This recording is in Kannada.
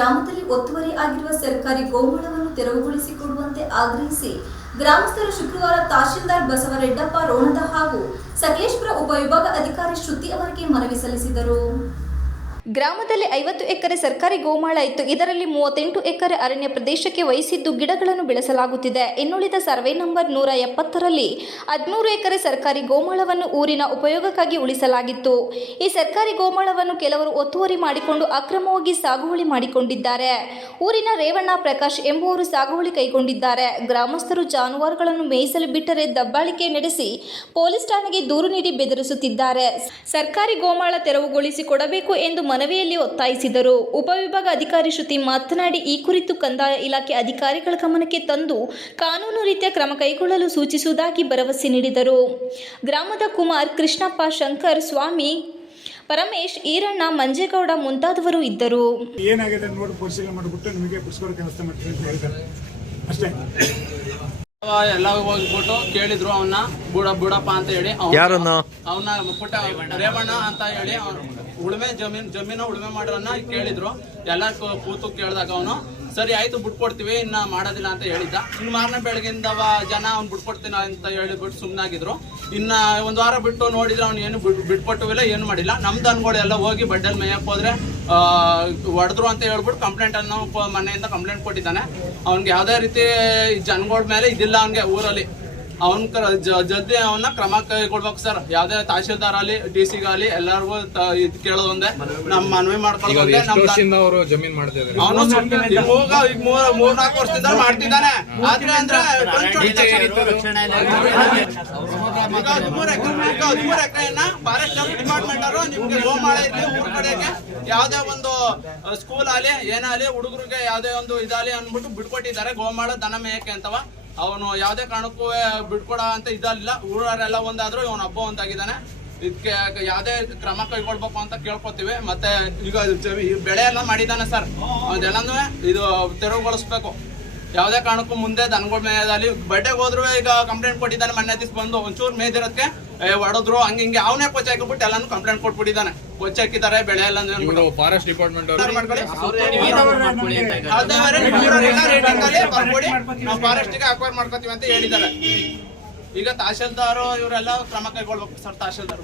ಗ್ರಾಮದಲ್ಲಿ ಒತ್ತುವರಿ ಆಗಿರುವ ಸರ್ಕಾರಿ ಗೋಮಾಳವನ್ನು ತೆರವುಗೊಳಿಸಿಕೊಡುವಂತೆ ಆಗ್ರಹಿಸಿ ಗ್ರಾಮಸ್ಥರು ಶುಕ್ರವಾರ ತಹಶೀಲ್ದಾರ್ ಬಸವರೆಡ್ಡಪ್ಪ ರೋಣದ ಹಾಗೂ ಸಕಲೇಶಪುರ ಉಪವಿಭಾಗ ಅಧಿಕಾರಿ ಶ್ರುತಿ ಅವರಿಗೆ ಮನವಿ ಸಲ್ಲಿಸಿದರು. ಗ್ರಾಮದಲ್ಲಿ 50 ಎಕರೆ ಸರ್ಕಾರಿ ಗೋಮಾಳ ಇತ್ತು. ಇದರಲ್ಲಿ 38 ಎಕರೆ ಅರಣ್ಯ ಪ್ರದೇಶಕ್ಕೆ ವಹಿಸಿದ್ದು ಗಿಡಗಳನ್ನು ಬೆಳೆಸಲಾಗುತ್ತಿದೆ. ಇನ್ನುಳಿದ ಸರ್ವೆ ನಂಬರ್ 170ರಲ್ಲಿ 13 ಎಕರೆ ಸರ್ಕಾರಿ ಗೋಮಾಳವನ್ನು ಊರಿನ ಉಪಯೋಗಕ್ಕಾಗಿ ಉಳಿಸಲಾಗಿತ್ತು. ಈ ಸರ್ಕಾರಿ ಗೋಮಾಳವನ್ನು ಕೆಲವರು ಒತ್ತುವರಿ ಮಾಡಿಕೊಂಡು ಅಕ್ರಮವಾಗಿ ಸಾಗುವಳಿ ಮಾಡಿಕೊಂಡಿದ್ದಾರೆ. ಊರಿನ ರೇವಣ್ಣ ಪ್ರಕಾಶ್ ಎಂಬುವರು ಸಾಗುವಳಿ ಕೈಗೊಂಡಿದ್ದಾರೆ. ಗ್ರಾಮಸ್ಥರು ಜಾನುವಾರುಗಳನ್ನು ಮೇಯಿಸಲು ಬಿಟ್ಟರೆ ದಬ್ಬಾಳಿಕೆ ನಡೆಸಿ ಪೊಲೀಸ್ ಠಾಣೆಗೆ ದೂರು ನೀಡಿ ಬೆದರಿಸುತ್ತಿದ್ದಾರೆ. ಸರ್ಕಾರಿ ಗೋಮಾಳ ತೆರವುಗೊಳಿಸಿಕೊಡಬೇಕು ಎಂದು ಮನವಿಯಲ್ಲಿ ಒತ್ತಾಯಿಸಿದರು. ಉಪವಿಭಾಗ ಅಧಿಕಾರಿ ಶ್ರುತಿ ಮಾತನಾಡಿ, ಈ ಕುರಿತು ಕಂದಾಯ ಇಲಾಖೆ ಅಧಿಕಾರಿಗಳ ಗಮನಕ್ಕೆ ತಂದು ಕಾನೂನು ರೀತಿಯ ಕ್ರಮ ಕೈಗೊಳ್ಳಲು ಸೂಚಿಸುವುದಾಗಿ ಭರವಸೆ ನೀಡಿದರು. ಗ್ರಾಮದ ಕುಮಾರ್, ಕೃಷ್ಣಪ್ಪ, ಶಂಕರ್, ಸ್ವಾಮಿ, ಪರಮೇಶ್, ಈರಣ್ಣ, ಮಂಜೇಗೌಡ ಮುಂತಾದವರು ಇದ್ದರು. ಏನಾಗಿದೆ ನೋಡಿ ಪರಿಶೀಲನೆ ಮಾಡಿಬಿಟ್ಟು ನಿಮಗೆ ಪುಸ್ತಕ ವ್ಯವಸ್ಥೆ ಮಾಡ್ತೀನಿ ಅಂತ ಹೇಳಿದ್ದಾರೆ ಅಷ್ಟೇ. ಎಲ್ಲ ಹೋಗ್ಬಿಟ್ಟು ಕೇಳಿದ್ರು ಅವನ್ನ ಬುಡಪ್ಪ ಅಂತ ಹೇಳಿ ಅವನ್ನ ಪುಟ್ಟ ರೇವಣ್ಣ ಅಂತ ಹೇಳಿ ಜಮೀನು ಉಳುಮೆ ಮಾಡೋನ್ನ ಕೇಳಿದ್ರು. ಎಲ್ಲ ಕೂತು ಕೇಳಿದಾಗ ಅವನು ಸರಿ ಆಯ್ತು ಬಿಟ್ಕೊಡ್ತೀವಿ ಇನ್ನ ಮಾಡೋದಿಲ್ಲ ಅಂತ ಹೇಳಿದ್ದ. ಇನ್ನು ಮಾರನೇ ಬೆಳಗಿಂದವ ಜನ ಅವ್ನು ಬಿಟ್ಕೊಡ್ತೀನಿ ಅಂತ ಹೇಳಿಬಿಟ್ಟು ಸುಮ್ಮನಾಗಿದ್ರು. ಇನ್ನ ಒಂದು ವಾರ ಬಿಟ್ಟು ನೋಡಿದ್ರೆ ಅವ್ನು ಏನು ಬಿಟ್ಕೊಟ್ಟಿಲ್ಲ, ಏನು ಮಾಡಿಲ್ಲ. ನಮ್ಮ ದನಗಳು ಎಲ್ಲ ಹೋಗಿ ಬಡ್ಡಲ್ಲಿ ಮೇಯಕ್ಕೆ ಹೋದ್ರೆ ಹೊಡೆದ್ರು ಅಂತ ಹೇಳ್ಬಿಟ್ಟು ಕಂಪ್ಲೇಂಟ್ ಅನ್ನು ಮನೆಯಿಂದ ಕಂಪ್ಲೇಂಟ್ ಕೊಟ್ಟಿದ್ದಾನೆ. ಅವ್ನಿಗೆ ಯಾವುದೇ ರೀತಿ ಜನಗಳ ಮೇಲೆ ಇದಿಲ್ಲ ಅವ್ನಿಗೆ ಊರಲ್ಲಿ. ಅವನ್ ಜಲ್ದಿ ಅವನ್ನ ಕ್ರಮ ಕೈಗೊಳ್ಬೇಕು ಸರ್. ಯಾವ್ದೇ ತಹಶೀಲ್ದಾರ್ ಆಗಲಿ DC ಗಾಲಿ ಎಲ್ಲರಿಗೂ ಇದು ಕೇಳೋದೊಂದೇ ನಮ್ಮ ಮನವಿ ಮಾಡ್ಕೊಳ್ಳೋದು. ಅವನು 3-4 ವರ್ಷದಿಂದ ಮಾಡ್ತಿದ್ದಾನೆ. ಆದ್ರೆ ಅಂದ್ರೆ 13 ಎಕರೆಯನ್ನ ಫಾರೆಸ್ಟ್ ಡಿಪಾರ್ಟ್ಮೆಂಟ್ ಅವರು ನಿಮ್ಗೆ ಗೋಮಾಳ ಇರ್ಲಿ ಊರ್ ಕಡೆಗೆ ಯಾವ್ದೇ ಒಂದು ಸ್ಕೂಲ್ ಆಗಲಿ ಏನಾಗಲಿ ಹುಡುಗರಿಗೆ ಯಾವ್ದೇ ಒಂದು ಇದಾಗಲಿ ಅಂದ್ಬಿಟ್ಟು ಬಿಟ್ಕೊಟ್ಟಿದ್ದಾರೆ ಗೋಮಾಳ ದನ ಮೇಯಕ್ಕೆ ಅಂತವ. ಅವನು ಯಾವುದೇ ಕಾರಣಕ್ಕೂ ಬಿಟ್ಕೊಡ ಅಂತ ಇದಲ್ಲ. ಊರರೆಲ್ಲ ಒಂದಾದ್ರು ಇವನು ಹಬ್ಬ ಒಂದಾಗಿದ್ದಾನೆ. ಇದಕ್ಕೆ ಯಾವುದೇ ಕ್ರಮ ಕೈಗೊಳ್ಬೇಕು ಅಂತ ಕೇಳ್ಕೊತೀವಿ. ಮತ್ತೆ ಈಗ ಬೆಳೆ ಎಲ್ಲ ಮಾಡಿದ್ದಾನೆ ಸರ್, ಅದೆಲ್ಲನೂ ಇದು ತೆರವುಗೊಳಿಸ್ಬೇಕು. ಯಾವುದೇ ಕಾರಣಕ್ಕೂ ಮುಂದೆ ದನಗಳ ಮೇಯದಲ್ಲಿ ಬಡ್ಡೆಗೆ ಹೋದ್ರು ಈಗ ಕಂಪ್ಲೇಂಟ್ ಕೊಟ್ಟಿದ್ದಾನೆ. ಮೊನ್ನೆ ದಿವಸ ಬಂದು ಒಂಚೂರು ಮೇದಿರೋದಕ್ಕೆ ಹೊಡೆದ್ರು ಹಂಗೆ ಹಿಂಗೆ ಅವನೇ ಕೊಚ್ಚೆ ಹಾಕಿಬಿಟ್ಟು ಎಲ್ಲಾನು ಕಂಪ್ಲೇಂಟ್ ಕೊಟ್ಬಿಟ್ಟಿದ್ದಾನೆ. ಕೊಚ್ಚೆ ಹಾಕಿದ್ದಾರೆ ಬೆಳೆ ಎಲ್ಲ ಫಾರೆಸ್ಟ್ ಡಿಪಾರ್ಟ್ಮೆಂಟ್ ನಾವು ಫಾರೆಸ್ಟ್ಗೆ ಅಕ್ವೈರ್ ಮಾಡ್ಕೋತೀವಿ ಅಂತ ಹೇಳಿದ್ದಾರೆ. ಈಗ ತಹಶೀಲ್ದಾರ್ ಇವರೆಲ್ಲ ಕ್ರಮ ಕೈಗೊಳ್ಬೇಕು ಸರ್. ತಹಶೀಲ್ದಾರ್